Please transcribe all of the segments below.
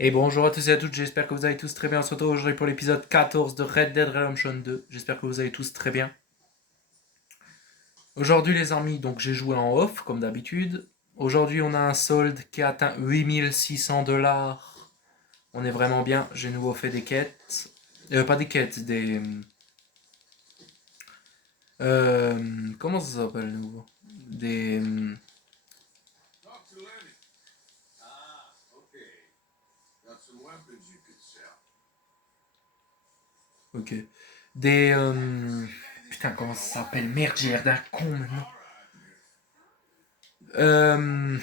Et bonjour à tous et à toutes, j'espère que vous allez tous très bien. On se retrouve aujourd'hui pour l'épisode 14 de Red Dead Redemption 2. J'espère que vous allez tous très bien. Aujourd'hui les amis, donc j'ai joué en off comme d'habitude. Aujourd'hui on a un solde qui a atteint 8600 $. On est vraiment bien, j'ai nouveau fait des quêtes. Pas des quêtes, des... comment ça s'appelle nouveau? Des... Ok. Des... putain comment ça s'appelle? Merde, j'ai l'air d'un con maintenant. Euh,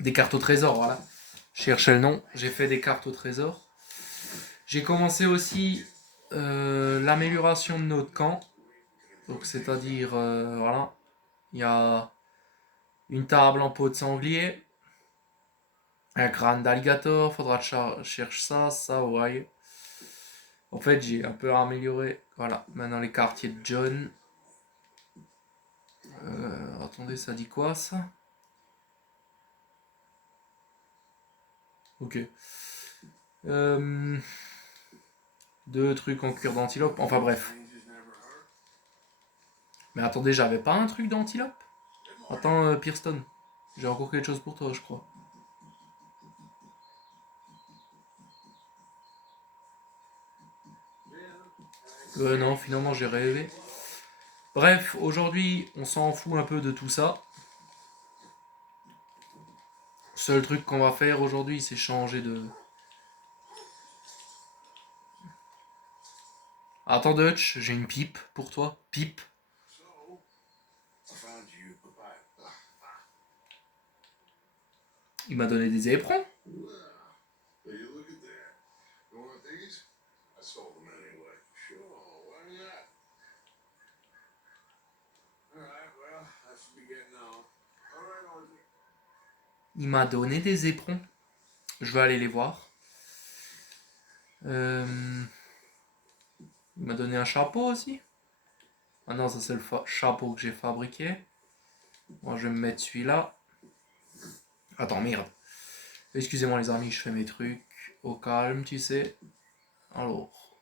des cartes au trésor, voilà. Je cherchais le nom. J'ai fait des cartes au trésor. J'ai commencé aussi l'amélioration de notre camp. Donc c'est-à-dire, voilà, il y a une table en peau de sanglier, un crâne d'alligator, faudra chercher ça, ouais. En fait, j'ai un peu amélioré. Voilà, maintenant les quartiers de John. Attendez, ça dit quoi ça? Ok. Euh, deux trucs en cuir d'antilope. Enfin bref. Mais attendez, j'avais pas un truc d'antilope? Attends, Pearston. J'ai encore quelque chose pour toi, je crois. Non, finalement, j'ai rêvé. Bref, aujourd'hui, on s'en fout un peu de tout ça. Seul truc qu'on va faire aujourd'hui, c'est changer de... Attends, Dutch, j'ai une pipe pour toi. Pipe. Il m'a donné des éperons. Il m'a donné des éperons. Je vais aller les voir. Il m'a donné un chapeau aussi. Ah non, ça c'est le chapeau que j'ai fabriqué. Moi, je vais me mettre celui-là. Attends, merde. Excusez-moi les amis, je fais mes trucs au calme, tu sais. Alors,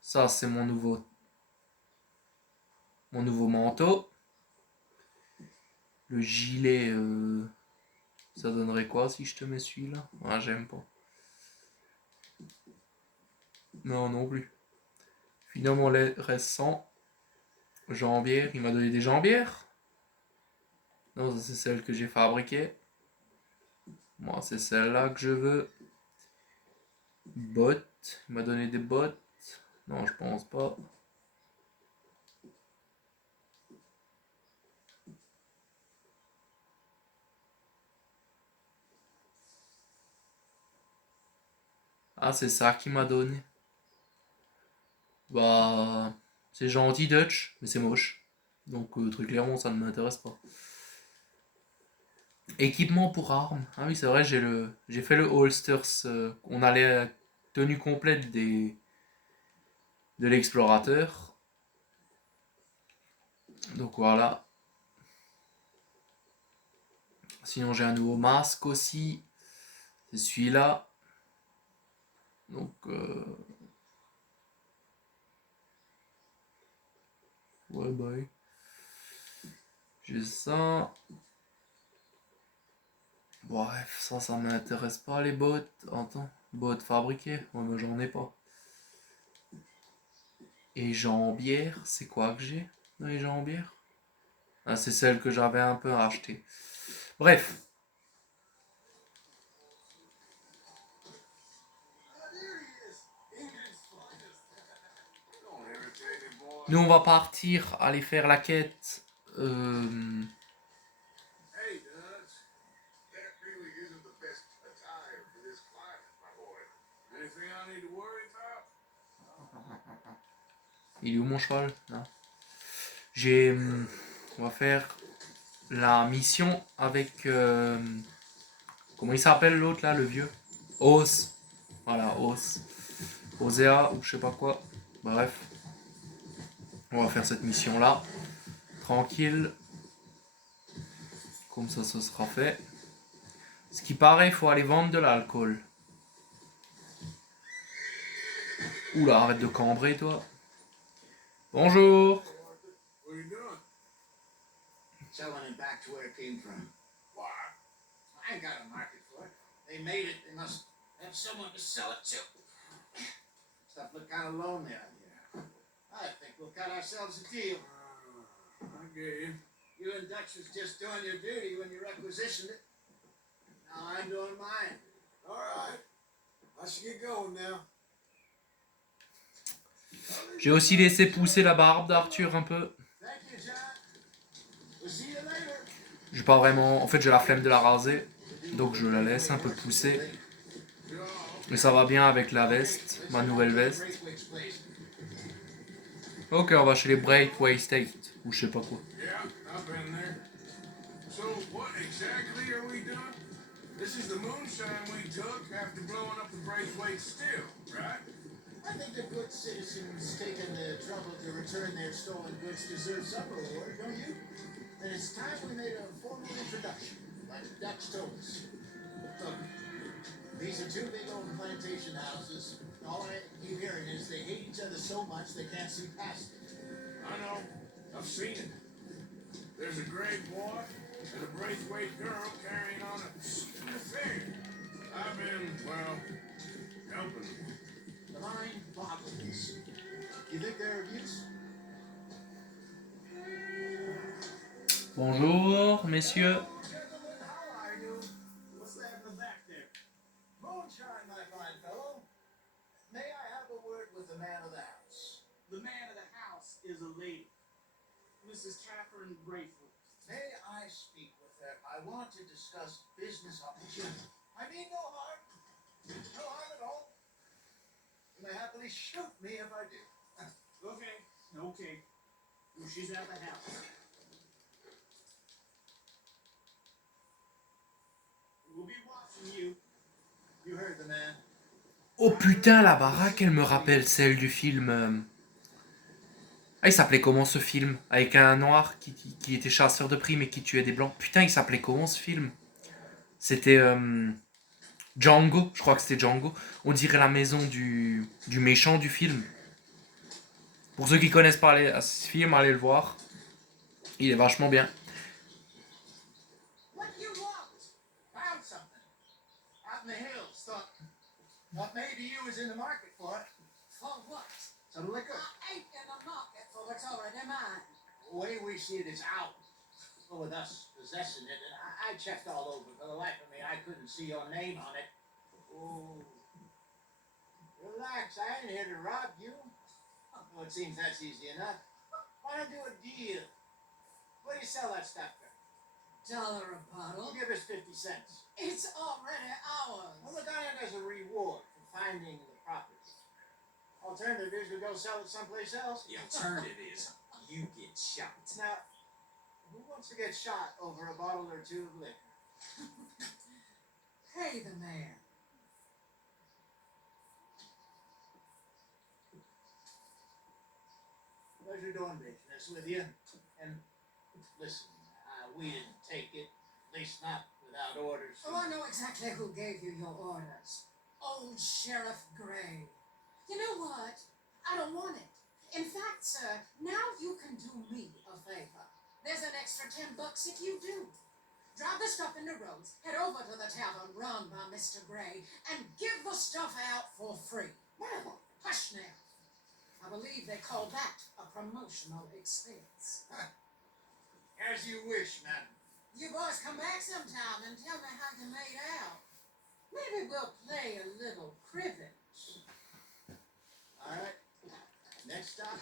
ça c'est mon nouveau manteau. Le gilet, ça donnerait quoi si je te mets celui-là? Ah, j'aime pas. Non, non plus. Finalement, les récents, jambières, il m'a donné des jambières. Non, ça c'est celle que j'ai fabriquée. Moi, c'est celle-là que je veux. Bottes, il m'a donné des bottes. Non, je pense pas. Ah, c'est ça qu'il m'a donné. Bah, c'est gentil Dutch, mais c'est moche. Donc, très clairement, ça ne m'intéresse pas. Équipement pour armes. Ah oui, c'est vrai, j'ai fait le holsters. On a la tenue complète de l'explorateur. Donc voilà. Sinon, j'ai un nouveau masque aussi. C'est celui-là. Donc, ouais, bah oui. J'ai ça. Bref, ça m'intéresse pas les bottes. Attends, bottes fabriquées. Ouais, mais j'en ai pas. Et jambière, c'est quoi que j'ai dans les jambières? Ah, c'est celle que j'avais un peu achetée. Bref, nous on va partir aller faire la quête. euh, Il est où mon cheval? Non. J'ai. On va faire la mission avec. Comment il s'appelle l'autre là, le vieux? Os. Voilà, Os. Osea ou je sais pas quoi. Bref. On va faire cette mission là. Tranquille. Comme ça, ce sera fait. Ce qui paraît, il faut aller vendre de l'alcool. Oula, arrête de cambrer, toi. Bonjour. What are you doing? Selling it back to where it came from. Why? I ain't got a market for it. They made it. They must have someone to sell it to. Stuff look kind of lonely out here. I think we'll cut ourselves a deal. I get you. You and Dutch was just doing your duty when you requisitioned it. Now I'm doing mine. All right. I should get going now. J'ai aussi laissé pousser la barbe d'Arthur un peu. Thank you, John. We'll see you later. J'ai pas vraiment... En fait, j'ai la flemme de la raser. Donc je la laisse un peu pousser. Et ça va bien avec la veste, ma nouvelle veste. Ok, on va chez les Braithwaite State. Ou je sais pas quoi. Yeah, I've been there. So, what exactly are we doing? This is the moonshine we took after blowing up the Braithwaite still, right? I think the good citizens taking the trouble to return their stolen goods deserve some reward, don't you? And it's time we made a formal introduction, like Dutch told us. Look, these are two big old plantation houses. All I keep hearing is they hate each other so much they can't see past it. I know. I've seen it. There's a great boy and a Braithwaite girl carrying on a secret affair. I've been, well, helping them. The mind boggles. You think they're of use? Bonjour, messieurs. Gentlemen, how are you? What's that in the back there? Moonshine, my fine fellow. May I have a word with the man of the house? The man of the house is a lady, Mrs. Catherine Braithwaite. May I speak with her? I want to discuss business opportunity. I mean no harm. No harm at all. You may happily shoot me if I do. Okay. Well, she's out of the house. We'll be watching you. You heard the man. Oh putain, la baraque, elle me rappelle celle du film... Ah, il s'appelait comment ce film? Avec un noir qui était chasseur de primes et qui tuait des blancs. Putain, il s'appelait comment ce film? C'était Django, je crois que c'était Django. On dirait la maison du méchant du film. Pour ceux qui connaissent pas ce film, allez le voir. Il est vachement bien. What do you want? Found something. Out in the hills. Thought maybe you was in the market for it. For what? Some liquor. I ain't in the market for what's already mine. The way we see it is out. Well, with us possessing it, and I checked all over. For the life of me, I couldn't see your name on it. Oh. Relax, I ain't here to rob you. Well, it seems that's easy enough. Why don't do a deal? What do you sell that stuff for? $1 a bottle. Give us 50 cents. It's already ours. Well, look on it as a reward for finding the property. Alternative is we go sell it someplace else. The alternative is you get shot. Now, who wants to get shot over a bottle or two of liquor? Pay the man. Pleasure doing business with you. And listen, we didn't take it, at least not without orders. Oh, I know exactly who gave you your orders. Old Sheriff Gray. You know what? I don't want it. In fact, sir, now you can do me a favor. There's an extra $10 if you do. Drive the stuff in the roads, head over to the tavern run by Mr. Gray, and give the stuff out for free. Hush now. I believe they call that a promotional expense. As you wish, madam. You boys come back sometime and tell me how you made out. Maybe we'll play a little cribbage. All right. Next stop,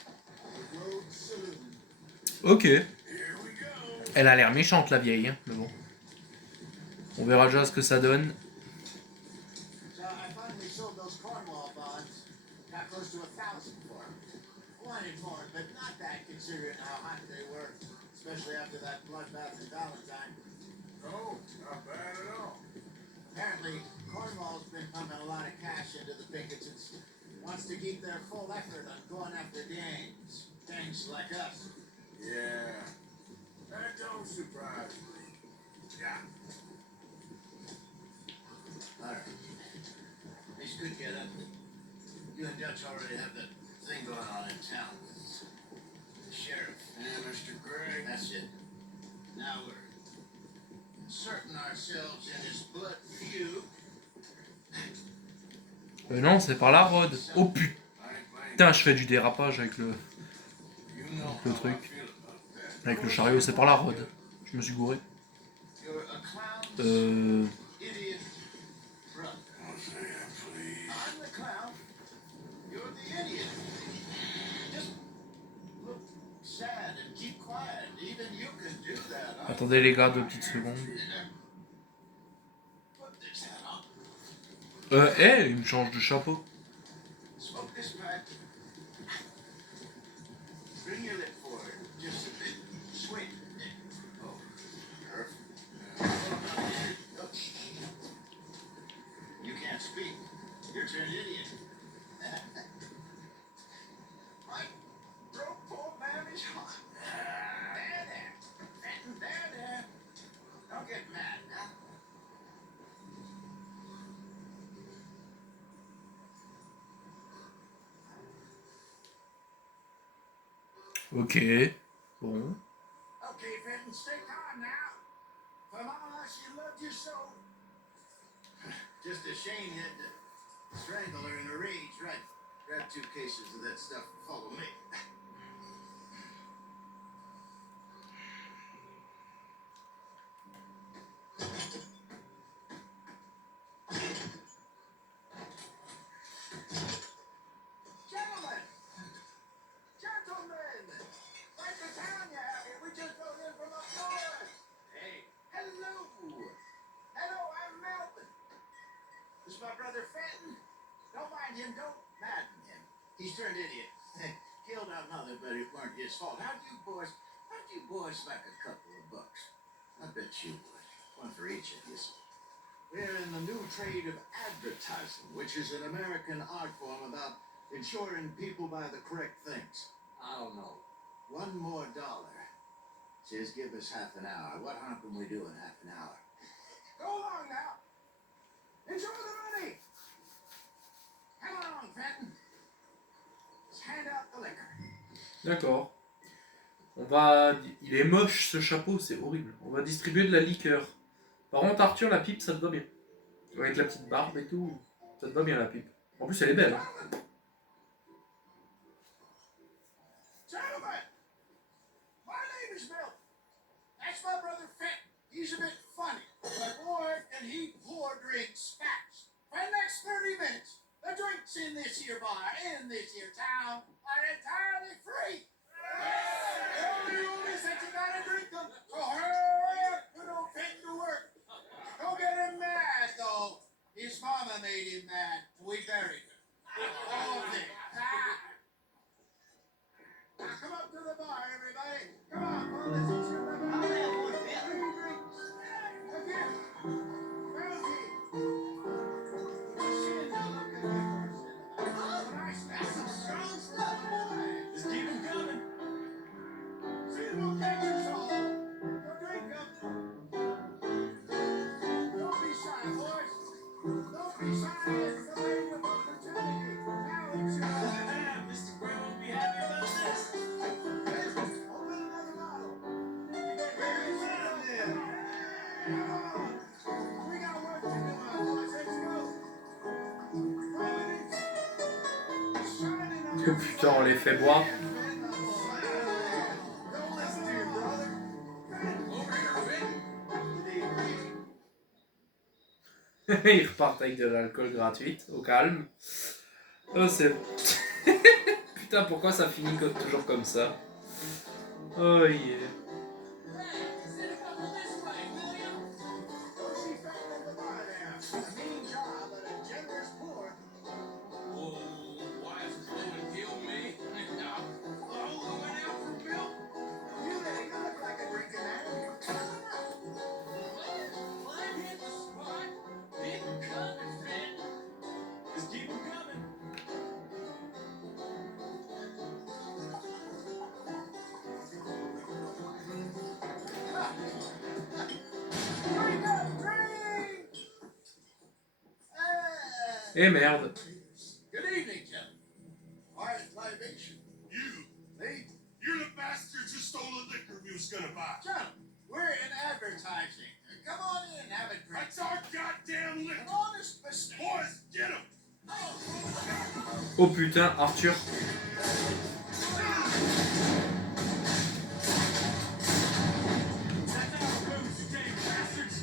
the Road Saloon. Ok. Here we go. Elle a l'air méchante la vieille, hein, mais bon. On verra déjà ce que ça donne. So I finally sold those Cornwall bonds. Got close to 1,000 for them. Wanted more, but not that considering how hot they were, especially after that bloodbath in Valentine. Oh, not bad at all. Apparently, Cornwall's been pumping a lot of cash into the Pinkertons. Wants to keep their full effort on going after gangs. Gangs like us. Yeah. That don't surprise me. Yeah. All right. These could get ugly. You and Dutch already have that thing going on in town with the sheriff. And Mr. Gray. That's it. Now we're inserting ourselves in his blood feud. Non, c'est par la rod. Oh I ain't putain, je fais du dérapage avec le, You know le how I truc. feel about that. Avec le chariot, c'est par la rod. Je me suis gouré. You're a clown's idiot brother. Oh, say it, please. I'm the clown. You're the idiot. Just look sad and keep quiet. Even you can do that. huh? Attendez les gars, 2 petites secondes. Put this hat on. Il me change de chapeau. Smoke this pipe. Bring your lip forward. Just a bit. Swing. Oh, perfect. Oh, you can't speak. You're turned idiot. Right. Broke poor Mammy's heart. There. Fenton, there. Don't get mad now. Ok. Bon. Okay, Fenton, stay calm now. For Mama, she loved you so. Just a shame you had to strangle her in a rage, right? Grab 2 cases of that stuff and follow me. Gentlemen! Gentlemen! Like the town you have here, we just rode in from up north. Hey, hello! Hello, I'm Melvin. This is my brother Fenton. Don't mind him, don't madden him. He's turned idiot. Killed our mother, but it weren't his fault. How'd you boys like a couple of bucks? I bet you would. One for each of you. We're in the new trade of advertising, which is an American art form about ensuring people buy the correct things. I don't know. $1 more. Says give us half an hour. What harm can we do in half an hour? Go along now. Enjoy the money. Come on, Fenton. Let's hand out the liquor. D'accord. On va... Il est moche ce chapeau, c'est horrible. On va distribuer de la liqueur. Par contre, Arthur, la pipe, ça te va bien. Avec la petite barbe et tout, ça te va bien la pipe. En plus, elle est belle. Hein. Gentlemen, my name is Milt. That's my brother Fenton. He's a bit funny, but boy, can he pour drinks fast. For the next 30 minutes, the drinks in this here bar, in this here town, are entirely free. Every rule is that you gotta drink them, so hurry up, put old Fenton to work. Don't get him mad, though. His mama made him mad. We buried her. All of it. Now come up to the bar, everybody. Come on, Paul. Let's eat some of I'll have one, Three Fenton. drinks. Again. Rosie. The shins are looking good for us. Nice. That's some strong stuff, boy. Just keep them coming. See, we'll catch us all. Go drink them. Don't be shy, boys. Don't be shy. It's the lady of opportunity. Now it's your turn. Mr. Gray won't be happy about this. Open another bottle. Very well, then. Come on. We got work to do, my boys. Let's go. Providence. Shining on Oh putain, on les fait boire. Don't listen to your brother. Over here, Fenton. Ils repartent avec de l'alcool gratuit, au calme. Oh, c'est bon. Putain, pourquoi ça finit toujours comme ça? Oh yeah. Sit a couple this way, will ya? Don't see Fenton at the bar there. A mean job, but a generous pour. Oh, wife's blowing kill me. Oh, who went out for milk? You there, you look like a drinking man. Well, I hit the spot. Keep them coming, Fenton. Just keep them coming. Eh merde. Good evening, gentlemen. Quiet libation. You, Me? you're the bastards who stole the liquor we was gonna buy. Gentlemen, we're in advertising. Come on in, have a drink. That's our goddamn An liquor. honest mistake. Boys, get him. Oh putain, Arthur. That's our booze, you damn bastards!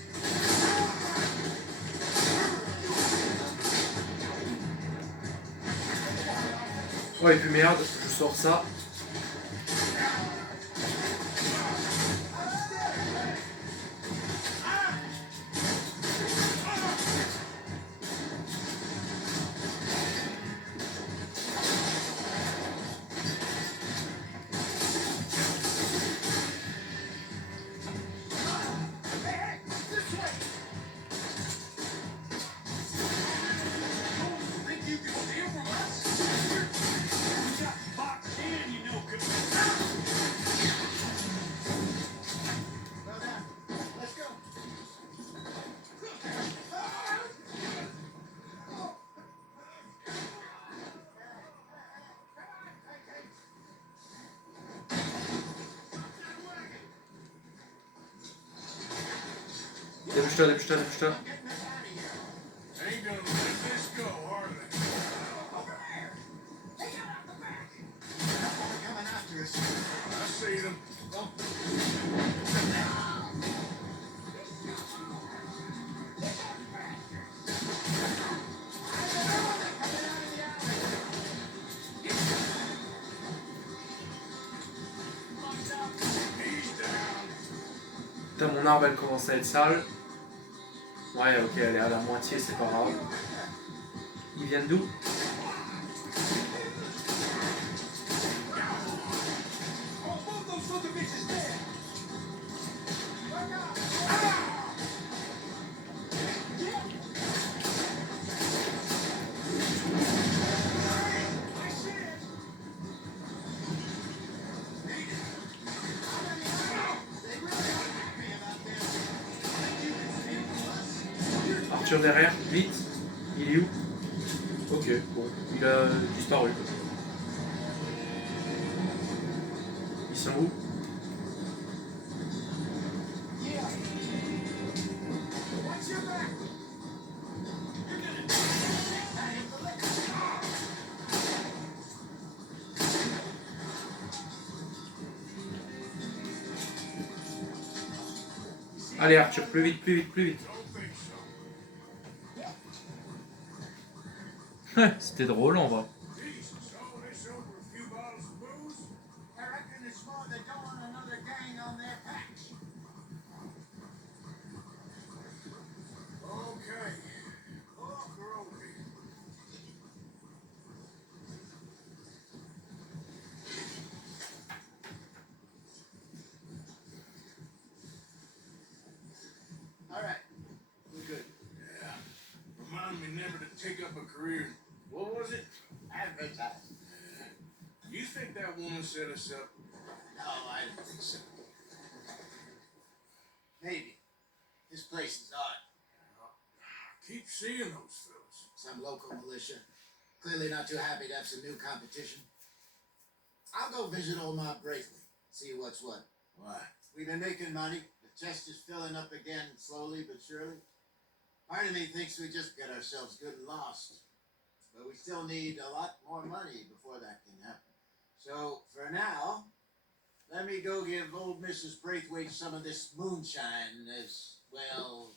Oh et puis merde, je sors ça. Think you can steal from us? We got boxed in, you know, Well done. Let's go. Dépêche-toi, dépêche-toi, dépêche-toi. Getting us out of here. Ain't gonna let this go, are they? Over there. They got out the back. They're coming after us. I see them. He's down. Putain, mon arme elle commence à être sale. Ouais, ok, elle est à la moitié, c'est pas grave. Ils viennent d'où? Oh, both those sons of bitches dead! I said, Arthur derrière, vite. Il est où? Ok, bon, il a disparu. Ils sont où? Watch your back. Allez Arthur, plus vite, plus vite, plus vite. Don't think so. C'était drôle en vrai. Jesus, all this over a few bottles of booze? I reckon it's more they don't want another gang on their packs. Okay. Oh, okay. All right. We're good. Yeah. Remind me never to take up a career. What was it? Advertising. You think that woman set us up? No, I don't think so. Maybe. This place is odd. Keep seeing those fellas. Some local militia. Clearly not too happy to have some new competition. I'll go visit old Ma Braithwaite. See what's what. Why? We've been making money. The chest is filling up again slowly but surely. Part of me thinks we just get ourselves good and lost. But we still need a lot more money before that can happen. So, for now, let me go give old Mrs. Braithwaite some of this moonshine as, well,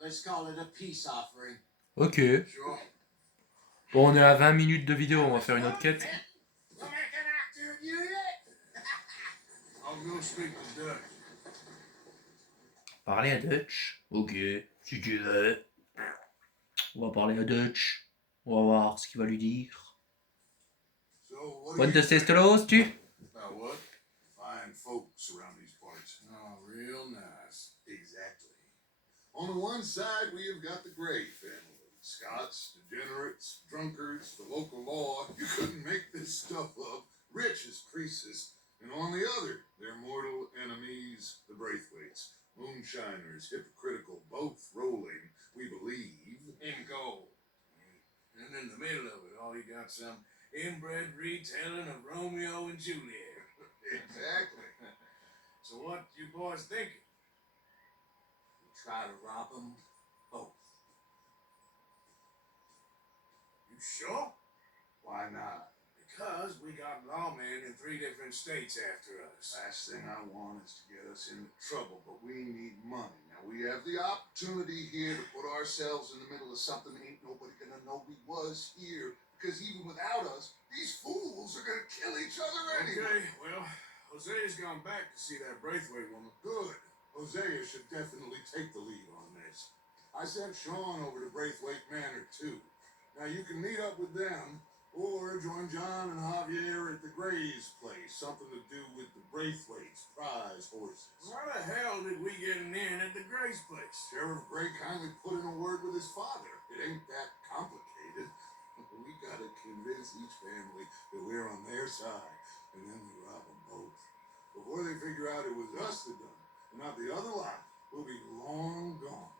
let's call it a peace offering. Ok. Sure. Bon, on est à 20 minutes de vidéo, on va faire une autre quête. We'll make an actor of you yet. I'll go speak to Dutch. Parler à Dutch? Ok, si tu veux. On va parler à Dutch. On va voir ce qu'il va lui dire. So, what do What you does think? Testeros, tu? About what? Fine folks around these parts. Oh, real nice. Exactly. On the one side, we have got the Gray family. Scots, degenerates, drunkards, the local law. You couldn't make this stuff up. Rich as Croesus. And on the other, their mortal enemies, the Braithwaites. Moonshiners, hypocritical, both rolling, we believe. In gold. middle of it all, you got some inbred retelling of Romeo and Juliet. Exactly. So what you boys thinking? We try to rob them both. You sure? Why not? Because we got lawmen in 3 different states after us. Last thing I want is to get us into trouble, but we need money. Now, we have the opportunity here to put ourselves in the middle of something ain't nobody gonna know we was here, because even without us, these fools are gonna kill each other anyway. Okay, well, Hosea's gone back to see that Braithwaite woman. Good. Hosea should definitely take the lead on this. I sent Sean over to Braithwaite Manor, too. Now, you can meet up with them, or join John and Javier at the Gray's place. Something to do with the Braithwaite's prize horses. Why the hell did we get an in at the Grace place? Sheriff Gray kindly put in a word with his father. It ain't that complicated. We gotta convince each family that we're on their side, and then we rob them both. Before they figure out it was us that done it, and not the other lot, we'll be long gone.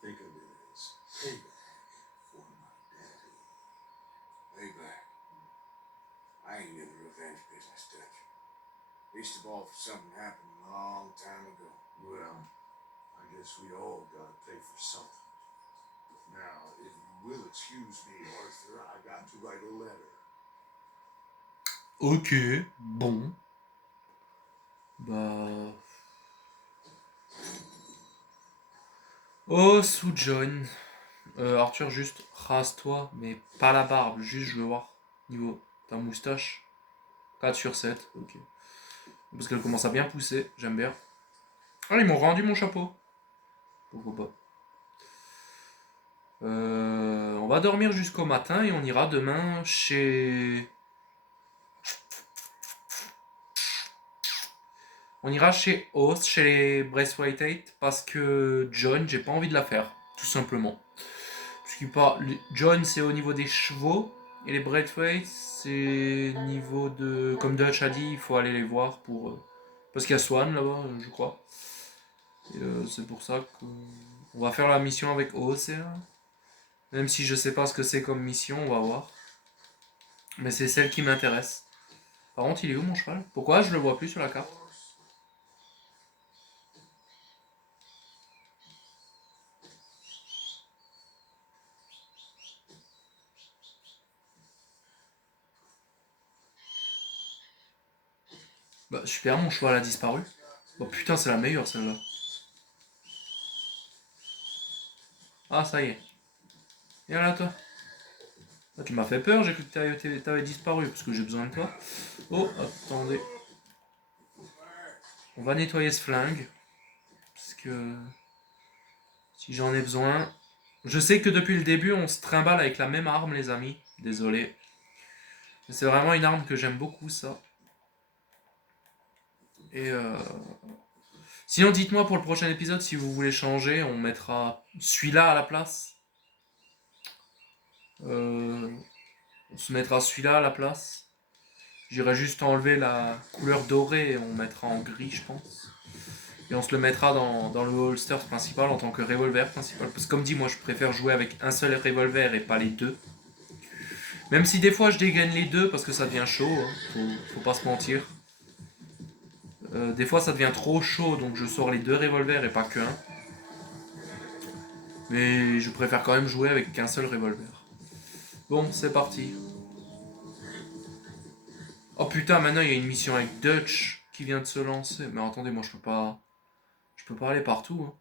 Think of it as payback for my daddy. Payback. I ain't in the revenge business, Dutch. Least of all for something happened a long time ago. Well, I guess we all gotta pay for something. Now, if you will excuse me, Arthur, I got to write a letter. Ok, bon. Bah... Oh, sous John. Arthur, juste rase-toi, mais pas la barbe, juste je veux voir. Niveau ta moustache. 4 sur 7, ok. Parce qu'elle commence à bien pousser, j'aime bien. Ah, ils m'ont rendu mon chapeau. Pourquoi pas. On va dormir jusqu'au matin et on ira demain chez... On ira chez Oz, chez les Braithwaite, parce que John, j'ai pas envie de la faire, tout simplement. Parce qu'il parle... John, c'est au niveau des chevaux, et les Braithwaite, c'est niveau de... Comme Dutch a dit, il faut aller les voir pour... Parce qu'il y a Swan là-bas, je crois. Et c'est pour ça qu'on va faire la mission avec Oz. Même si je sais pas ce que c'est comme mission, on va voir. Mais c'est celle qui m'intéresse. Par contre, il est où mon cheval? Pourquoi je le vois plus sur la carte? Bah super, mon cheval a disparu. Oh putain, c'est la meilleure celle-là. Ah, ça y est. Viens là, toi. Ah, tu m'as fait peur, j'ai cru que t'avais disparu, parce que j'ai besoin de toi. Oh, attendez. On va nettoyer ce flingue. Parce que... Si j'en ai besoin... Je sais que depuis le début, on se trimballe avec la même arme, les amis. Désolé. Mais c'est vraiment une arme que j'aime beaucoup, ça. Et sinon, dites-moi pour le prochain épisode si vous voulez changer. On mettra celui-là à la place. On se mettra celui-là à la place. J'irai juste enlever la couleur dorée et on mettra en gris, je pense. Et on se le mettra dans le holster principal en tant que revolver principal. Parce que comme dit, moi je préfère jouer avec un seul revolver et pas les deux. Même si des fois je dégaine les deux parce que ça devient chaud, hein. Faut pas se mentir. Des fois ça devient trop chaud donc je sors les deux revolvers et pas qu'un. Mais je préfère quand même jouer avec qu'un seul revolver. Bon, c'est parti. Oh putain, maintenant il y a une mission avec Dutch qui vient de se lancer. Mais attendez, moi je peux pas aller partout. Hein.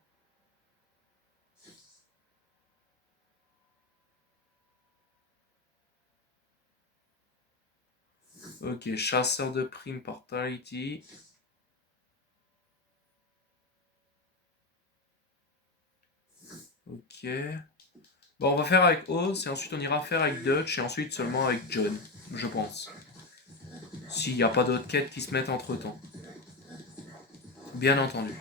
Ok, chasseur de primes par Tality. Ok. Bon, on va faire avec Oz et ensuite on ira faire avec Dutch et ensuite seulement avec John, je pense. S'il n'y a pas d'autres quêtes qui se mettent entre temps. Bien entendu.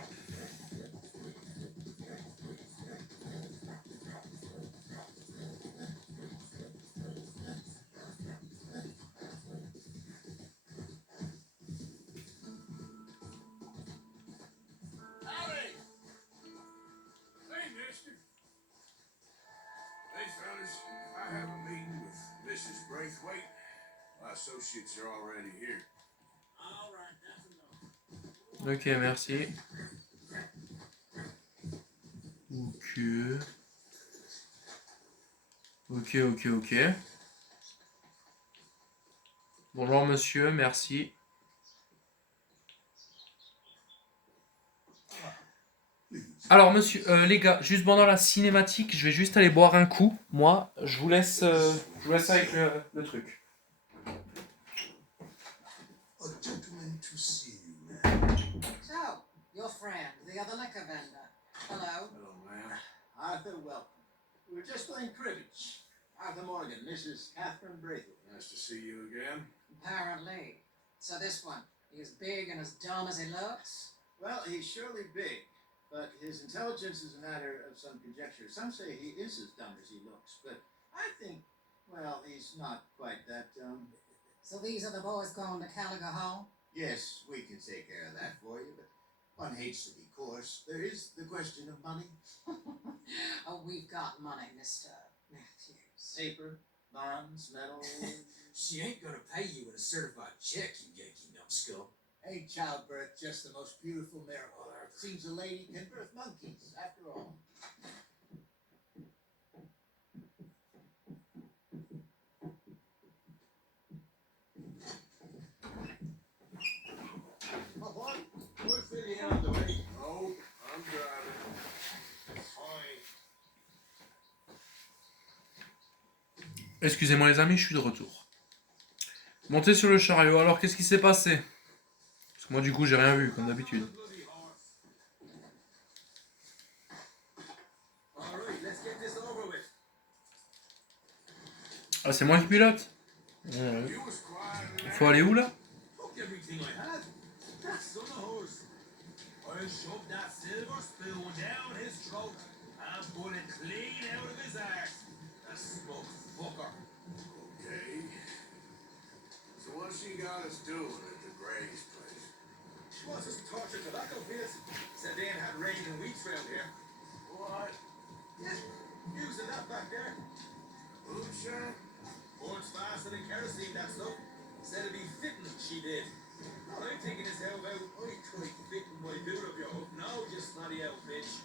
Howdy! Hey, mister. Hey, fellas. I have a meeting with My associates are already here. All right, that's enough. Ok, merci. Ok. Ok. Bonjour monsieur, merci. Alors monsieur, les gars, juste pendant la cinématique, je vais juste aller boire un coup. Moi, je vous laisse avec le truc. A gentleman to see you, man. So, your friend, the other liquor vendor. Hello. Hello, man. Arthur, welcome. We're just playing cribbage. Arthur Morgan, this is Catherine Braithwaite. Nice to see you again. Apparently. So this one, he as big and as dumb as he looks? Well, he's surely big, but his intelligence is a matter of some conjecture. Some say he is as dumb as he looks, but I think, well, he's not quite that dumb. So these are the boys going to Gallagher Hall? Yes, we can take care of that for you, but one hates to be coarse. There is the question of money. Oh, we've got money, Mr. Matthews. Paper, bonds, metal. She ain't gonna pay you with a certified check, you Yankee numbskull. Hey, childbirth, just the most beautiful miracle on earth. Seems a lady can birth monkeys, after all. Oh, boy. We're fitting out the way. No, I'm driving. Fine. Excusez-moi les amis, je suis de retour. Montez sur le chariot, alors qu'est-ce qui s'est passé? Parce que moi du coup j'ai rien vu, comme d'habitude. Alright, let's get this over with. Ah c'est moi qui pilote? You was quiet. Faut aller où là? Fuck everything I had. That son of hers. I'll shove that silver spoon down his throat and pull it clean out of his arse. That smug fucker. Okay. So what she got us doing at the Gray's place? She wants us to torture tobacco fields. Said they ain't had rain in weeks round here. What? Yeah, using that back there. Moonshine? Burns faster than kerosene, that stuff. Said it'd be fitting, she did. All I'm thinking is how about I tried fitting my boot up your hook. No, you snotty out bitch.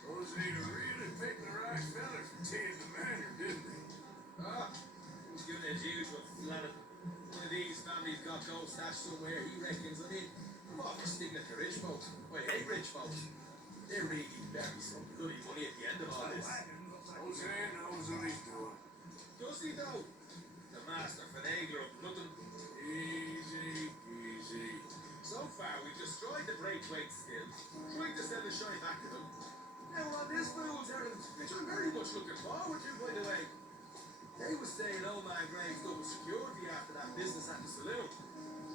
Those ain't really picked the right fella for teeing the manor, didn't they? Ah, who's giving a Jew to a flanet? One of these families got gold stashed somewhere, he reckons on it. I'm off for sticking it to rich folks. I hate rich folks. They're really bury some bloody money at the end of all this. Jose knows what he's doing. Does he though? The master finagler of nothing. Easy. So far, we've destroyed the Braithwaite still, trying to sell the shine back to them. Now on this fool's errand, which I'm very much looking forward to, by the way. They were saying old man Graves double security after that business at the saloon.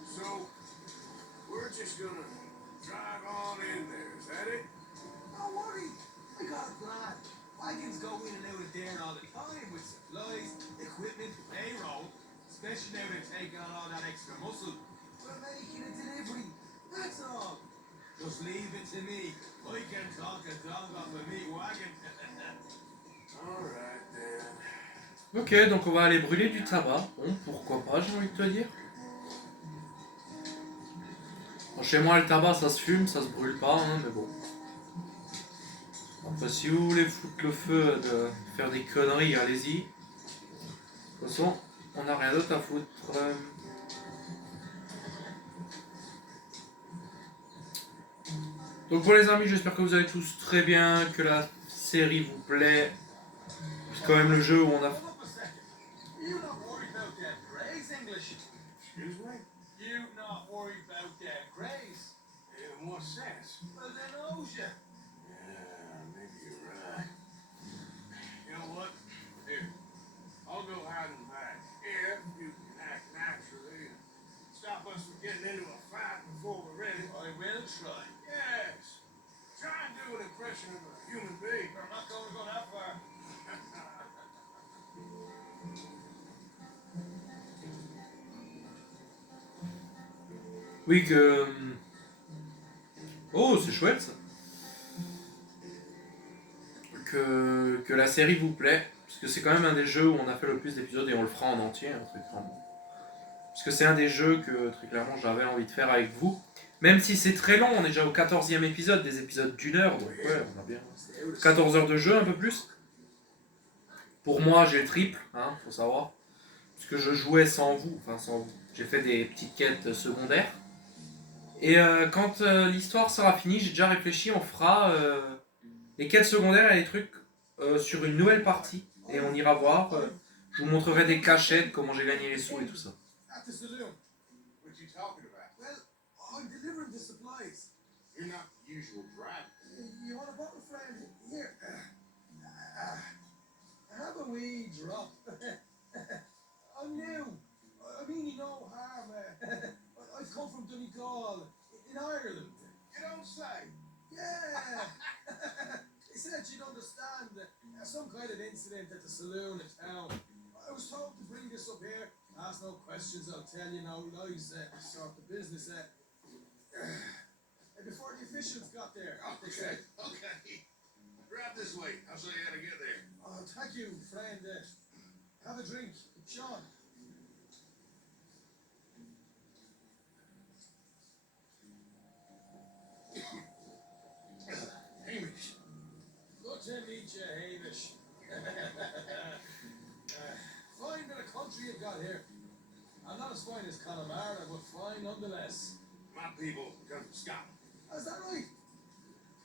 So, we're just gonna drive on in there, is that it? Don't worry, I got a plan. Wagons go in and out of there all the time with supplies, equipment, payroll, especially now they're taking on all that extra muscle. We're making a delivery, that's all. Just leave it to me. I can talk a dog off of me wagon. Alright then. Ok, donc on va aller brûler du tabac. Bon, pourquoi pas, j'ai envie de te dire. Bon, chez moi, le tabac, ça se fume, ça se brûle pas, hein, mais bon. Après, si vous voulez foutre le feu de faire des conneries, allez-y. De toute façon, on n'a rien d'autre à foutre. Donc pour les amis, j'espère que vous allez tous très bien, que la série vous plaît. C'est quand même le jeu où on a... Hold up a second. You not worried about them Greys, English? Excuse me? You not worried about them Greys? In what sense? Well, they knows ya. Yeah, maybe you're right. You know what? Here, I'll go hiding back. If you can act naturally and stop us from getting into a fight before we're ready. I will try. Yes. Try and do an impression of a human being. I'm not going to go that far. Oui, que... Oh, c'est chouette ça. Que la série vous plaît. Parce que c'est quand même un des jeux où on a fait le plus d'épisodes et on le fera en entier, hein, très clairement. Parce que c'est un des jeux que très clairement j'avais envie de faire avec vous. Même si c'est très long, on est déjà au 14e épisode, des épisodes d'1 heure, donc ouais, on a bien 14 heures de jeu, un peu plus. Pour moi, j'ai le triple, hein, faut savoir. Parce que je jouais sans vous, enfin sans vous. J'ai fait des petites quêtes secondaires. Et quand l'histoire sera finie, j'ai déjà réfléchi, on fera les quêtes secondaires et les trucs sur une nouvelle partie. Et on ira voir. Je vous montrerai des cachettes, comment j'ai gagné les sous et tout ça. At the saloon. What you talking about? Well, I'm delivering the supplies. You're not the usual driver. You want a bottle, friend? Here. Have a wee drop. I'm new. I mean no harm. I've come from Donegal, in Ireland. You don't say. Yeah. They said you'd understand. Some kind of incident at the saloon in town. I was told to bring this up here. Ask no questions, I'll tell you no lies. Sort the business. Before the officials got there. They Okay, said, okay. Drive this way. I'll show you how to get there. oh, thank you, friend. Have a drink. Sean. Hamish. Good to meet you, Hamish. Fine bit of country you've got here. I'm not as fine as Connemara, but fine nonetheless. My people come from Scotland. Is that right?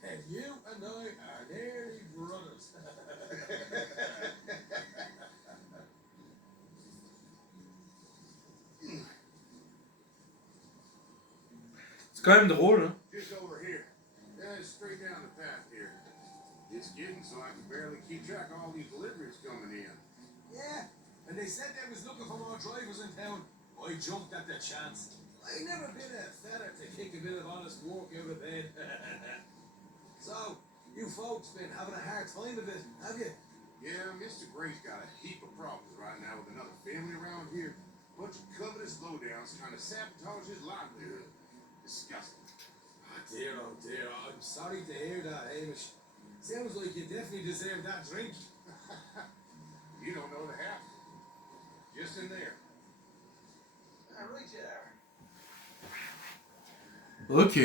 And you and I are nearly brothers. C'est quand même drôle, hein. Just over here. Yeah, it's straight down the path here. It's getting so I can barely keep track of all these deliveries coming in. Yeah, and they said they was looking for more drivers in town. I jumped at the chance. I never been a feather to kick a bit of honest work out of bed. So, you folks been having a hard time of it, have you? Yeah, Mr. Gray's got a heap of problems right now with another family around here. Bunch of covetous lowdowns trying to sabotage his livelihood. Disgusting. Oh dear, I'm sorry to hear that, Hamish. Sounds like you definitely deserve that drink. You don't know the half. Just in there. Right there. Ok,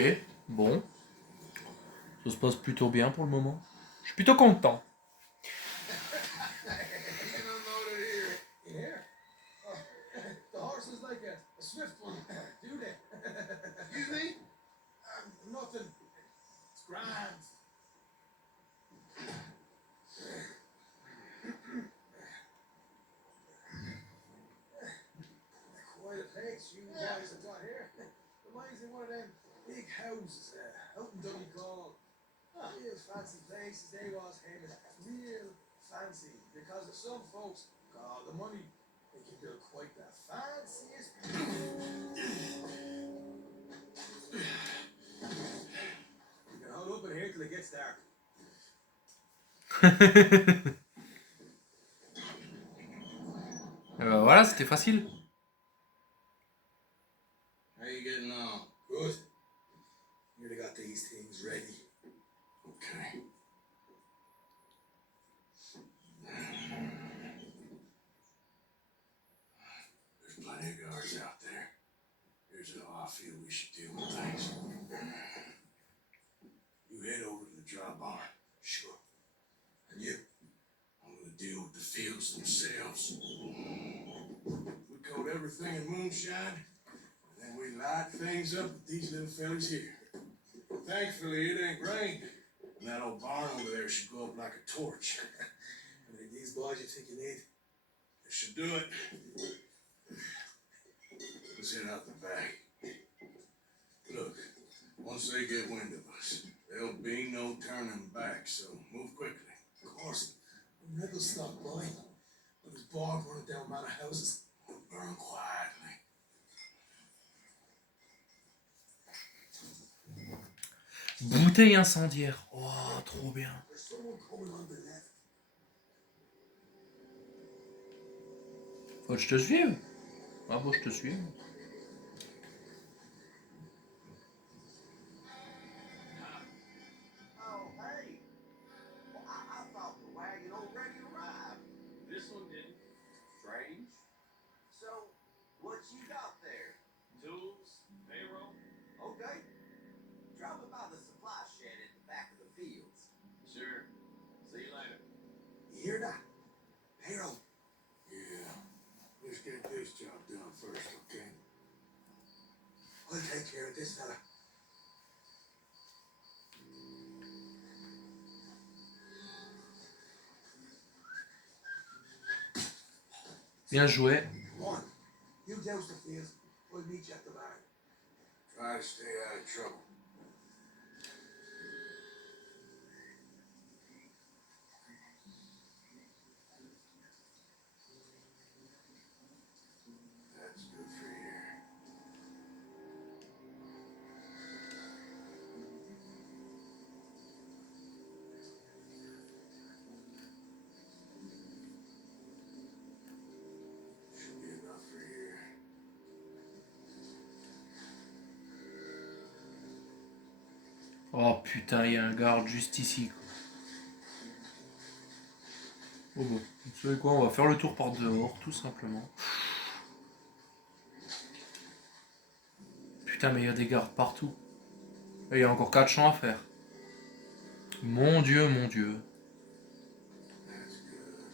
bon. Ça se passe plutôt bien pour le moment. Je suis plutôt content. You can unload it here. In here? Oh, the horse is like a swift one, do they? Excuse me? Nothing. It's grand. Quite a place you guys have got here. Reminds me of one of them big houses out in Donegal. Real fancy places they was, Hamish. Real fancy. Because of some folks got all the money, they can build quite the fanciest. You can hold up in here till it gets dark. Voilà, c'était facile. How you getting on? Good. Nearly got these things ready. Okay. There's plenty of guards out there. Here's how I feel we should deal with things. You head over to the dry barn. Sure. And you? I'm gonna deal with the fields themselves. We coat everything in moonshine, and then we light things up with these little fellas here. Thankfully, it ain't rained, and that old barn over there should go up like a torch. I mean, these boys you think you need? It should do it. Let's head out the back. Look, once they get wind of us, there'll be no turning back, so move quickly. Of course. When rebels stop by, there was bar burning down manor houses. We'll burn quietly. Bouteille incendiaire. Oh, trop bien. There's someone coming on the left. Faut que je te suive. Ah bon, je te suis. Oh, hey. Well, I thought the wagon already arrived. So, what you got there? Tools, payroll. Okay. Drop it by the supply shed at the back of the fields. Sure. See you later. You hear that? Payroll. Yeah. Let's get this job done first, okay? I'll take care of this fella. Bien joué. One. You douse the fields. We'll meet you at the barn. Try to stay out of trouble. That's good for here. Should be enough for here. Oh putain, il y a un garde juste ici. Quoi. Oh bon, vous savez quoi, on va faire le tour par dehors, tout simplement. Putain, mais il y a des gardes partout. Et il y a encore 4 champs à faire. Mon dieu, mon dieu. That's good.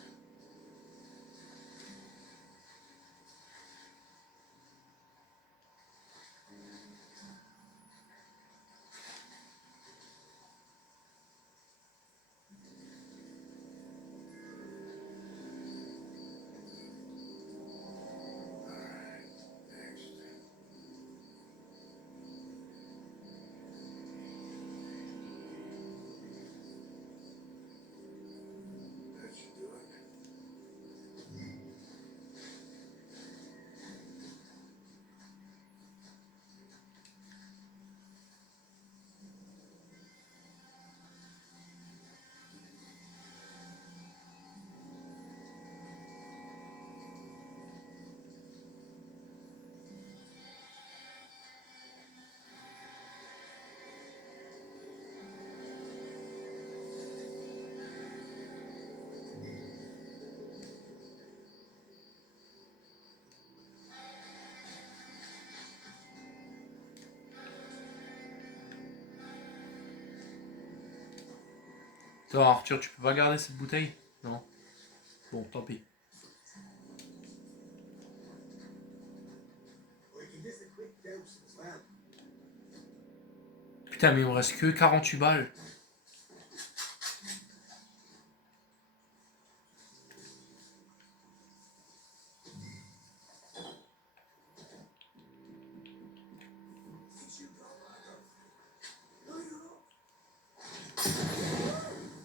Alright, next. That should do it. Toi, Arthur, tu peux pas garder cette bouteille? Non. Bon, tant pis. We can just a quick douse as well. Putain, mais il me reste que 48 balles.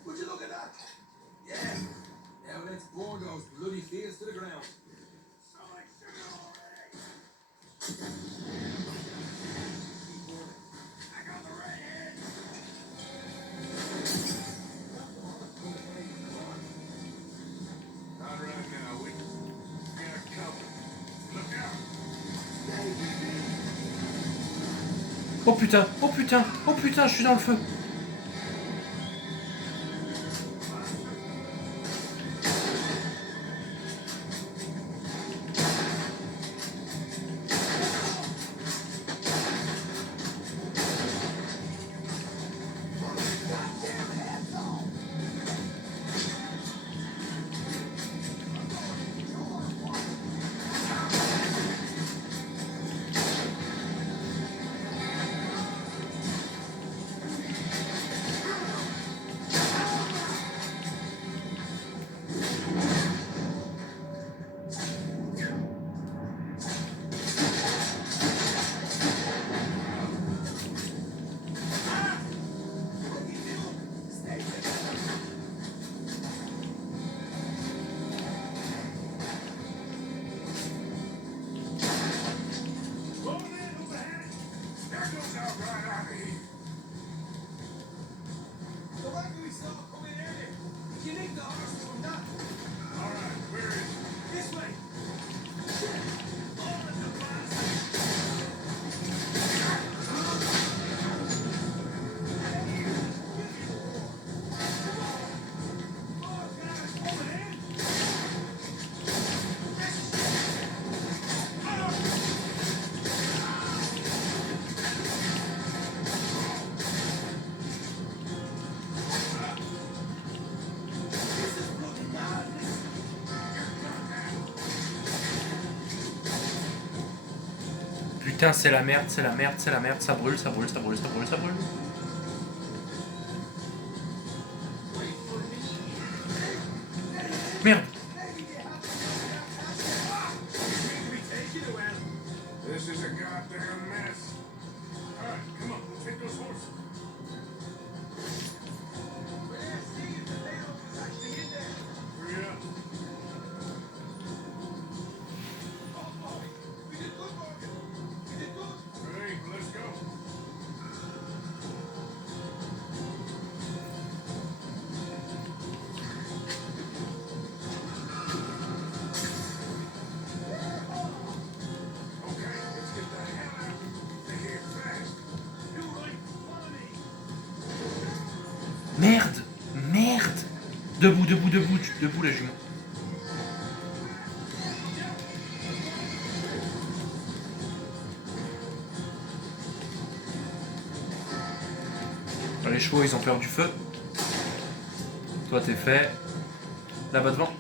Would you look at that? Yeah. Now let's burn those bloody fields to the ground. So like sugar already. Keep burning. I got the redhead. Not right now. We got a couple. Look out. Oh putain, oh putain, oh putain, je suis dans le feu. Putain, c'est la merde, c'est la merde, c'est la merde. Ça brûle, ça brûle, ça brûle, ça brûle, ça brûle. Merde. This is a goddamn mess. All right, come on, we'll take those horses. Hurry up. Hey, let's go. Okay, let's get the hell out of here fast. You right, follow me. Merde. Merde. Debout, debout, debout, debout la jument. Les chevaux, ils ont peur du feu. Toi, t'es fait. Là-bas devant.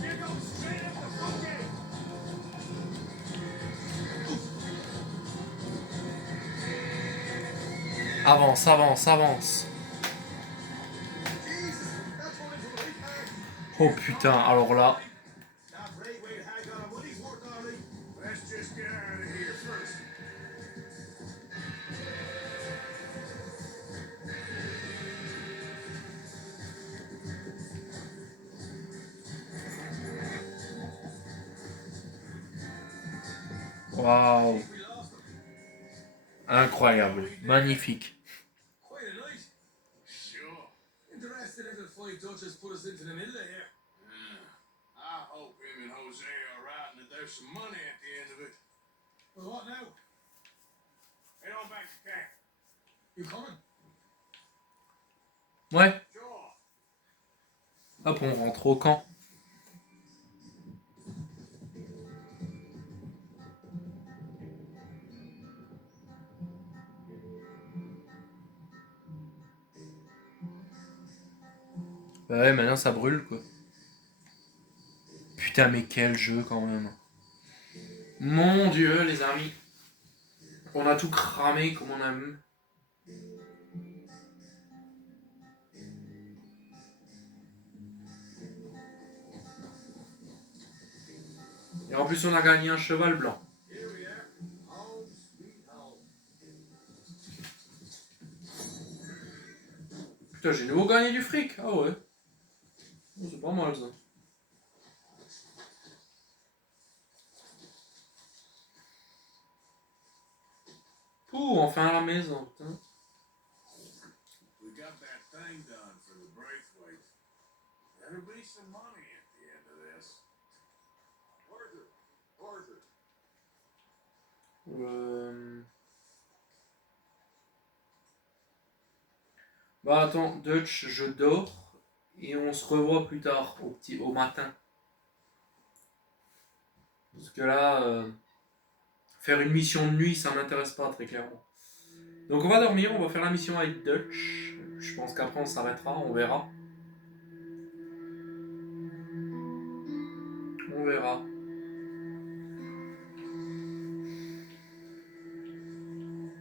Here goes straight up the front gate. Avance, avance, avance. Oh putain, alors là. Let's just get out of here first. Waouh. Incroyable. Magnifique. Quite a night. Sure. Interesting little fight Duchess put us into the middle of here. I hope him and Jose are right and that there's some money at the end of it. Well, what now? Head on back to camp. You coming? Ouais. Sure. Hop, on rentre au camp. Bah ouais, maintenant ça brûle quoi. Putain, mais quel jeu quand même. Mon dieu, les amis. On a tout cramé comme on aime. Et en plus, on a gagné un cheval blanc. Here we are. Home sweet home. Putain, j'ai nouveau gagné du fric. Ah ouais. Oh, c'est pas mal ça. Ouh, enfin à la maison. Putain. We got that thing done for the Braithwaite. There'll be some money at the end of this. Arthur. Bah attends, Dutch, je dors et on se revoit plus tard au matin. Parce que là, faire une mission de nuit, ça m'intéresse pas très clairement. Donc on va dormir, on va faire la mission avec Dutch. Je pense qu'après on s'arrêtera, on verra. On verra.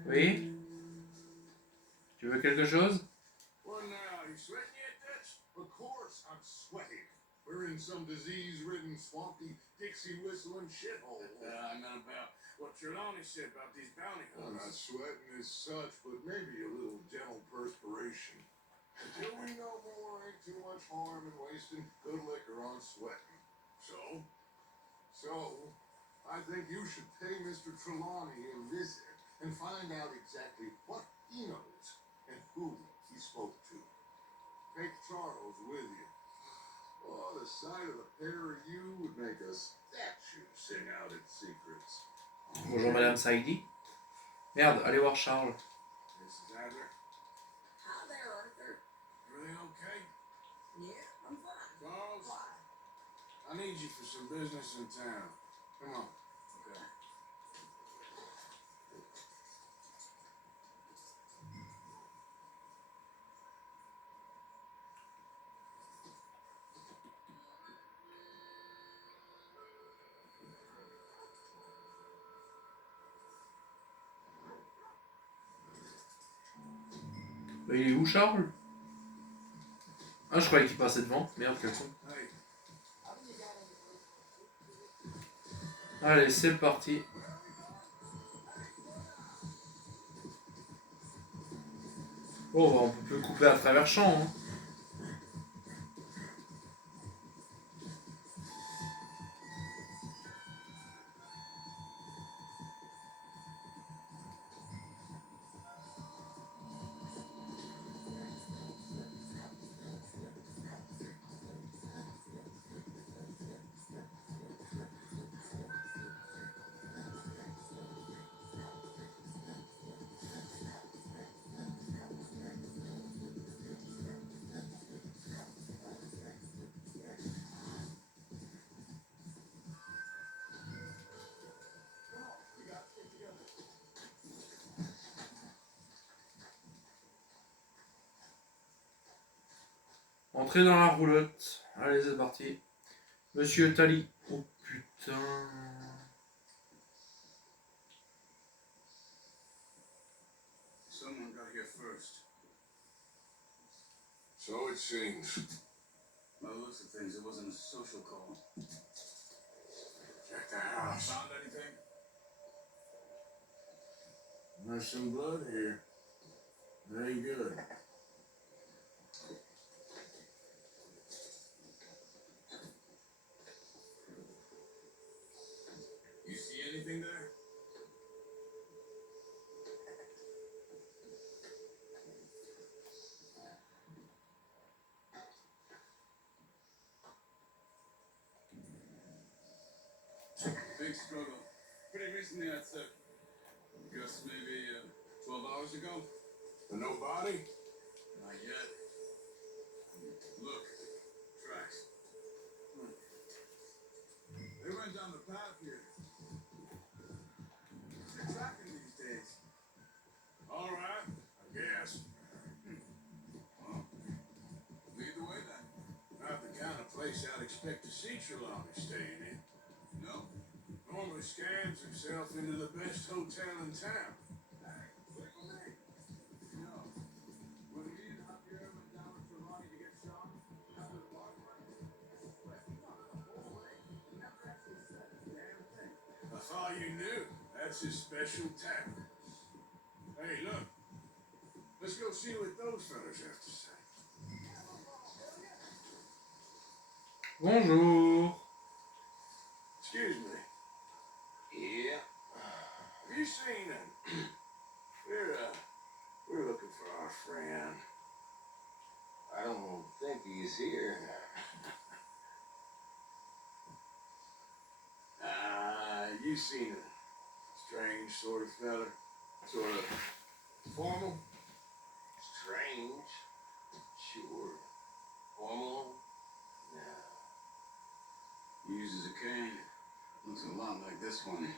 Oui? Tu veux quelque chose? Well, now, you sweating yet, Dutch? Of course, I'm sweating. We're in some disease-ridden, swampy, Dixie-whistling shithole. I meant about what Trelawney said about these bounty I'm not hunters. sweating as such, but maybe a little gentle perspiration. Until we know more, ain't too much harm in wasting good liquor on sweating. So, I think you should pay Mr. Trelawney a visit and find out exactly what he knows and who he spoke to. Take Charles with you. Oh, the sight of the pair of you would make a statue sing out its secrets. Bonjour Madame Saïdi. Merde, allez voir Charles. Mrs. Adler, Hi there, Arthur. everything okay? Yeah, I'm fine. Charles, Why? I need you for some business in town. Come on. Okay. Bah, il est où, Charles? Ah, je croyais qu'il passait devant. Merde, quel con. Hey, Allez, c'est parti. Oh, bah, on peut couper à travers champ. Hein. Entrez dans la roulotte. Allez, c'est parti. Monsieur Tali. Oh putain. someone got here first. So it seems. By the looks of things, it wasn't a social call. Check the house. Found anything? There's some blood here. That ain't good. You see anything there? Big struggle. Pretty recently, I'd say. Guess maybe 12 hours ago? And no body? Not yet. Look, tracks. They went down the path here. They're tracking these days. All right, I guess. Well, lead the way then. Not the kind of place I'd expect to see Trelawney staying in. No? Normally scams himself into the best hotel in town. No. When me and Javier went down with Trelawney to get shot, after the bar fight, That's all you knew. That's his special talent. Hey, look. Let's go see what those fellas have to say. Bonjour. Excuse me. Yeah. Have you seen him? We're looking for our friend. I don't think he's here. You seen a strange sort of fella? Sort of formal? Strange. Sure. Formal? No. Uses a cane. Looks a lot like this one.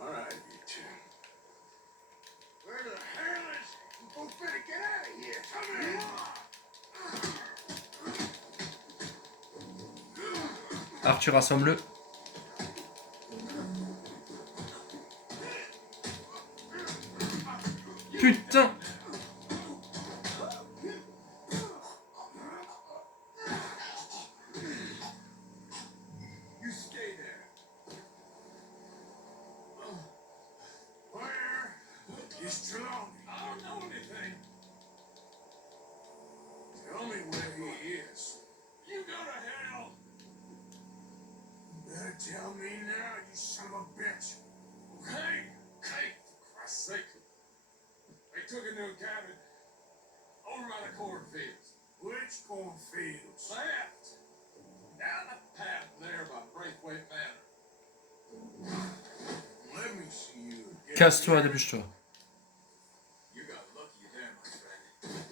All right, you two. Where the hell is he? We both better get out of here. Come here. Arthur, assomme-le. Putain! You stay there. Where is Trelawney? I don't know anything. Tell me where he is. You go to hell. You better tell me now, you son of a bitch. Okay. Okay. For Christ's sake. They took it to a cabin over by the cornfields. Which cornfields? Left. Down the path there by Braithwaite Manor. Let me see you again. Casse-toi, dépêche-toi. You got lucky there, my friend.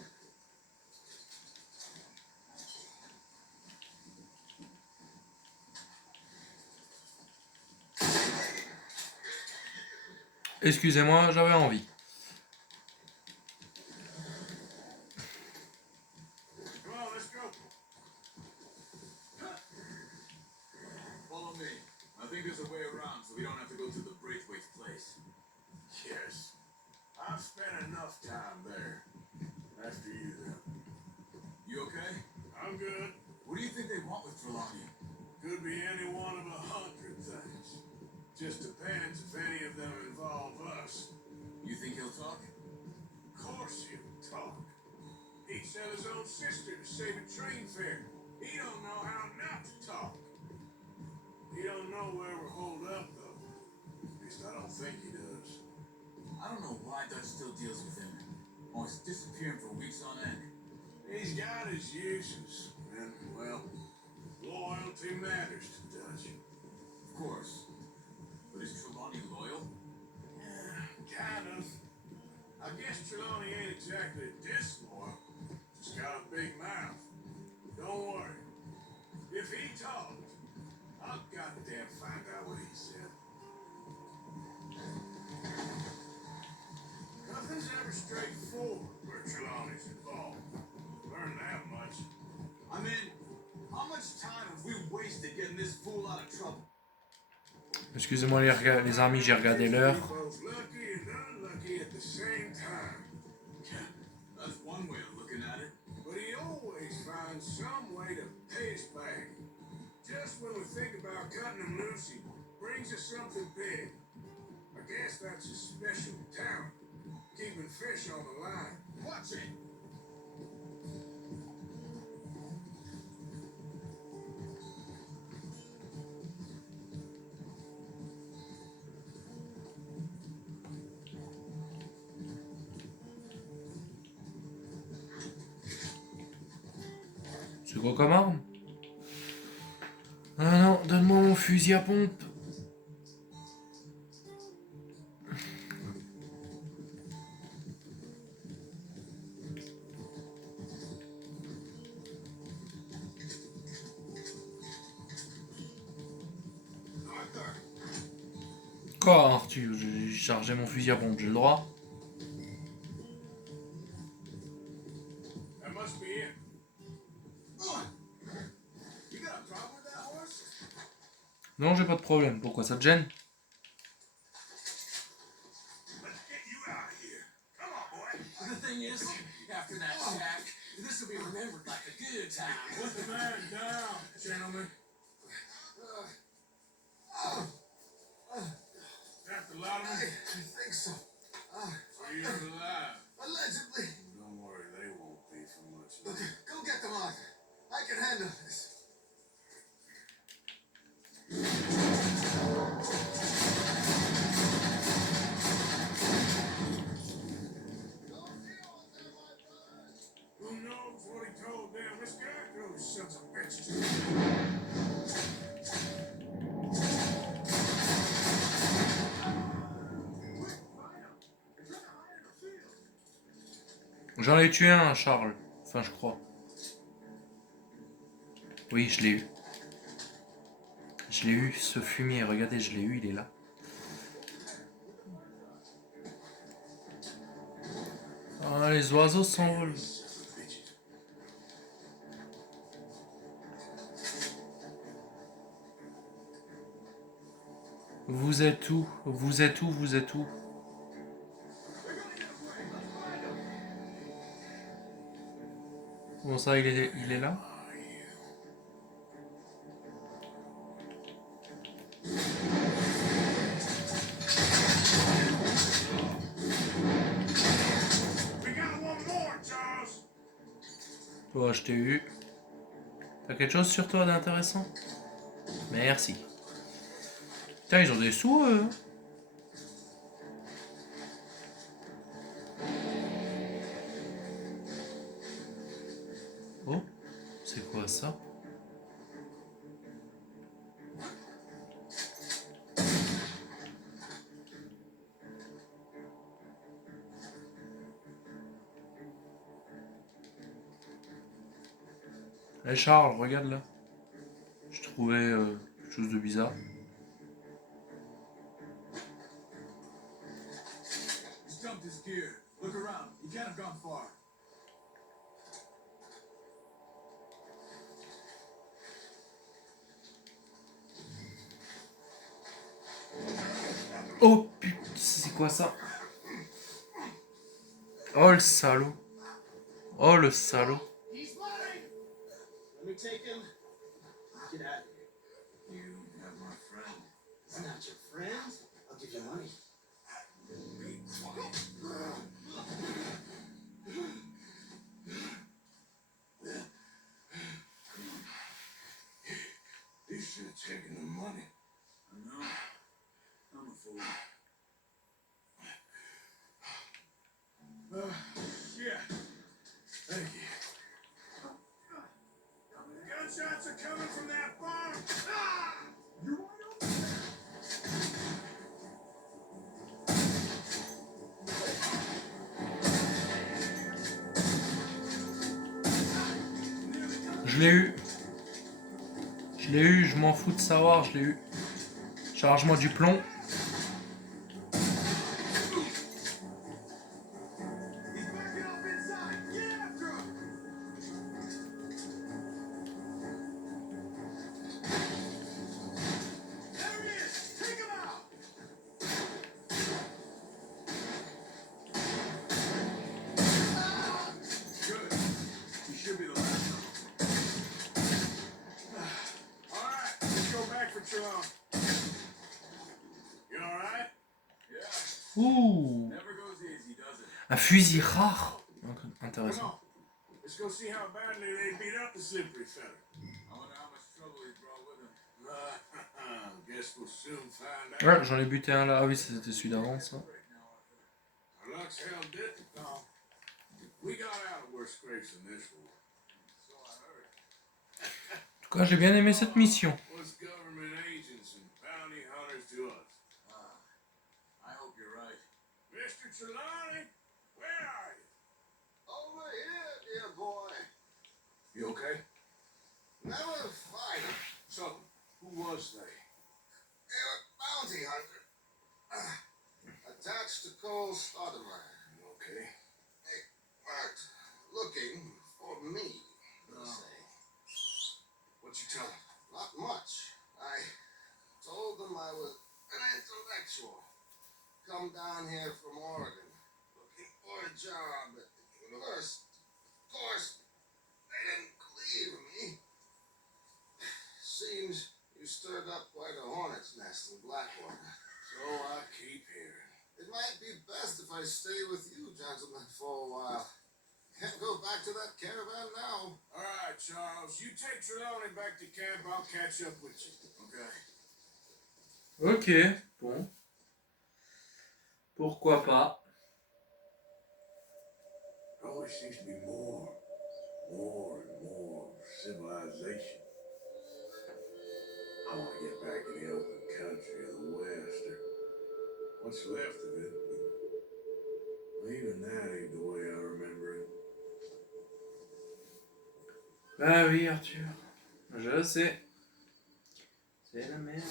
Excusez-moi, j'avais envie. Come on, let's go. Follow me. I think there's a way around so we don't have to go to the Braithwaite's place. Yes. I've spent Trelawney? Could be any one of 100 things. Just depends if any of them involve us. You think he'll talk? Of course he'll talk. He'd sell his own sister to save a train fare. He don't know how not to talk. He don't know where we're holed up, though. At least I don't think he does. I don't know why Dutch still deals with him. Always disappearing for weeks on end. He's got his uses, and, well, loyalty matters to Dutch. Of course. But is Trelawney loyal? Yeah, kind of. I guess Trelawney ain't exactly disloyal. Just got a big mouth. Don't worry. If he talked, I'll goddamn find out what he said. Nothing's ever straightforward where Trelawney's involved. Learn that much. I mean, how much time have we wasted getting this fool out of trouble? Excusez-moi les amis, j'ai regardé l'heure. Both lucky and unlucky at the same time. That's one way of looking at it. But he always finds some way to pay us back. Just when we think about cutting him loose, he brings us something big. I guess that's his special talent, keeping fish on the line. Watch it! C'est quoi comme arme? Ah non, donne-moi mon fusil à pompe. Quoi, Arthur? J'ai chargé mon fusil à pompe, j'ai le droit. That must be it. You got a problem with that horse? Non, j'ai pas de problème. Pourquoi ça te gêne? Let's get you out of here. Come on, boy. The thing is, after that shack, this will be remembered like a good time. Put the man down, gentlemen. That's a lot of them. I think so. So you're alive. Allegedly. Don't worry, they won't be for much Look, longer. go get them, Arthur. I can handle this. Who knows what he told them? This guy those sons of bitches. J'en ai tué un, Charles. Enfin, je crois. Oui, je l'ai eu. Je l'ai eu, ce fumier. Regardez, je l'ai eu, il est là. Ah, les oiseaux s'envolent. Vous êtes où? Vous êtes où? Vous êtes où? Bon, ça, il est là? We got one more, Charles. Toi, je t'ai eu. T'as quelque chose sur toi d'intéressant? Merci. Putain, ils ont des sous, eux. Oh, c'est quoi ça? Eh Charles, regarde là. J'ai trouvé quelque chose de bizarre. He's dumped his gear. Look around. He can't have gone far. Oh putain, c'est quoi ça? Oh le salaud. Oh le salaud. He's mine. Let me take him. get out of here. You have my friend. It's not your friend. I'll give you money. Be quiet. You should have taken the money. I know. I'm a fool. Yeah. Thank you. Gunshots are coming from that farm. Ah! Je l'ai eu. Je l'ai eu, je m'en fous de savoir, je l'ai eu. Charge-moi du plomb. He's backing up inside. Get after him. There he is. Take him out. Good. You should be the last one. All right, let's go back for Trelon. You all right? Yeah. Ouh. Never goes easy, does it? Un fusil rare. Come Intéressant. on. Let's go see how badly they beat up the slippery feller. I wonder how much trouble he brought with him. Guess we'll soon find out. Ouais, j'en ai buté un là. Ah oui, c'était celui d'avant ça. Our luck's hell didn't, Tom. We got out of worse scrapes than this war. So I heard. En tout cas, j'ai bien aimé cette mission. What's government agents and bounty hunters to us? I hope you're right. Mr. Trelawney, where are you? Over here, dear boy. You okay? Never fighting. So, who was they? They're a bounty hunter. Attached to Cole Stoudemire. Okay. They weren't looking for me, they say. What you tell them? Not much. I told them I was an intellectual. Come down here from Oregon, looking for a job at the university. Of course, they didn't believe me. Seems you stirred up quite a hornet's nest in Blackwater. So I keep hearing. It might be best if I stay with you, gentlemen, for a while. Can't go back to that caravan now. All right, Charles. You take Trelawney back to camp. I'll catch up with you. Okay. Ok, bon. Pourquoi pas. There always seems to be more and more civilization. I want to get back in the open country of the West, or what's left of it, but even that ain't the way I remember it. Ah oui, Arthur. Je sais. C'est la merde.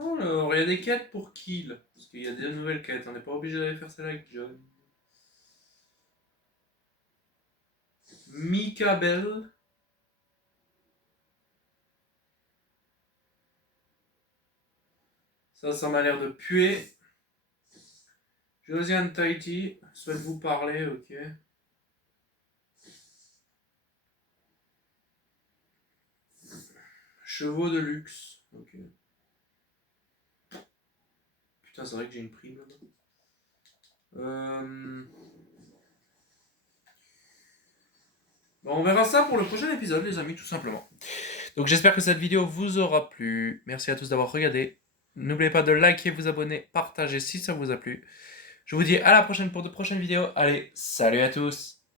Alors, il y a des quêtes pour kill. Parce qu'il y a des nouvelles quêtes. On n'est pas obligé d'aller faire celle-là avec John. Mika Bell. Ça m'a l'air de puer. Josiane Tahiti souhaite vous parler, ok. Chevaux de luxe, ok. Putain, c'est vrai que j'ai une prime là-bas. Bon, on verra ça pour le prochain épisode, les amis, tout simplement. Donc j'espère que cette vidéo vous aura plu. Merci à tous d'avoir regardé. N'oubliez pas de liker, vous abonner, partager si ça vous a plu. Je vous dis à la prochaine pour de prochaines vidéos. Allez, salut à tous!